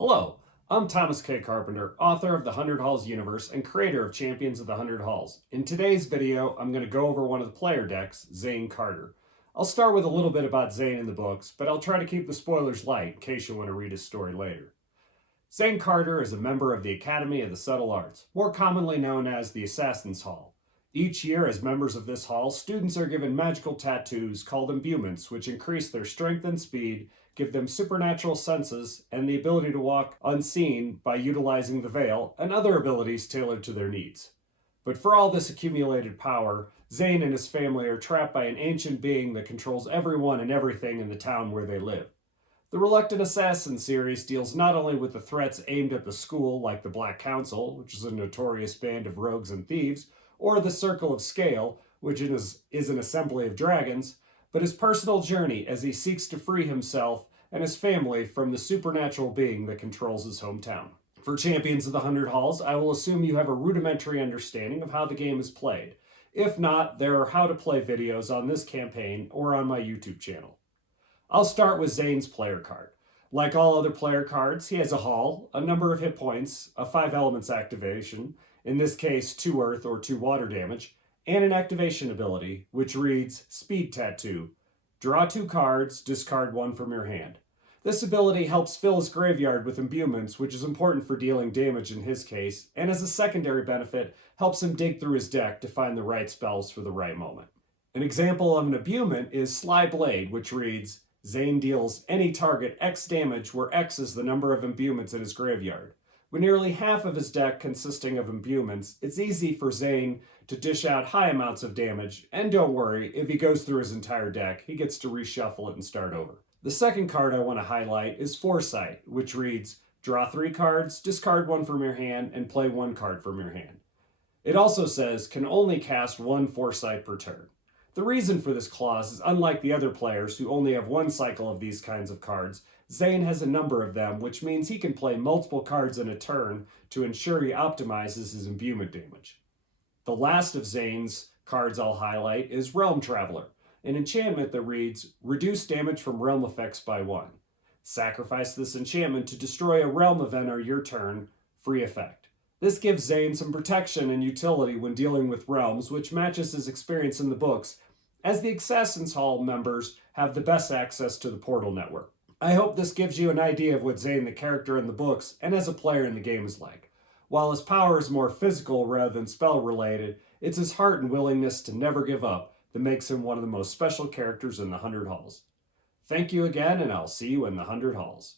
Hello, I'm Thomas K. Carpenter, author of the 100 Halls universe and creator of Champions of the 100 Halls. In today's video, I'm going to go over one of the player decks, Zayn Carter. I'll start with a little bit about Zayn in the books, but I'll try to keep the spoilers light in case you want to read his story later. Zayn Carter is a member of the Academy of the Subtle Arts, more commonly known as the Assassin's Hall. Each year, as members of this hall, students are given magical tattoos called imbuements, which increase their strength and speed, give them supernatural senses, and the ability to walk unseen by utilizing the veil, and other abilities tailored to their needs. But for all this accumulated power, Zayn and his family are trapped by an ancient being that controls everyone and everything in the town where they live. The Reluctant Assassin series deals not only with the threats aimed at the school, like the Black Council, which is a notorious band of rogues and thieves, or the Circle of Scale, which is an assembly of dragons, but his personal journey as he seeks to free himself and his family from the supernatural being that controls his hometown. For Champions of the 100 Halls, I will assume you have a rudimentary understanding of how the game is played. If not, there are how to play videos on this campaign or on my YouTube channel. I'll start with Zayn's player card. Like all other player cards, he has a hall, a number of hit points, a 5 elements activation, in this case 2 earth or 2 water damage, and an activation ability, which reads Speed Tattoo. Draw 2 cards, discard 1 from your hand. This ability helps fill his graveyard with imbuements, which is important for dealing damage in his case, and as a secondary benefit, helps him dig through his deck to find the right spells for the right moment. An example of an imbuement is Sly Blade, which reads, Zayn deals any target X damage where X is the number of imbuements in his graveyard. With nearly half of his deck consisting of imbuements, it's easy for Zayn to dish out high amounts of damage, and don't worry, if he goes through his entire deck, he gets to reshuffle it and start over. The second card I want to highlight is Foresight, which reads, draw 3 cards, discard 1 from your hand, and play 1 card from your hand. It also says, can only cast 1 Foresight per turn. The reason for this clause is unlike the other players who only have 1 cycle of these kinds of cards, Zayn has a number of them, which means he can play multiple cards in a turn to ensure he optimizes his imbuement damage. The last of Zayn's cards I'll highlight is Realm Traveler, an enchantment that reads, reduce damage from realm effects by 1. Sacrifice this enchantment to destroy a realm event or your turn, free effect. This gives Zayn some protection and utility when dealing with realms, which matches his experience in the books, as the Assassin's Hall members have the best access to the Portal Network. I hope this gives you an idea of what Zayn, the character in the books, and as a player in the game is like. While his power is more physical rather than spell-related, it's his heart and willingness to never give up that makes him one of the most special characters in the 100 Halls. Thank you again, and I'll see you in the 100 Halls.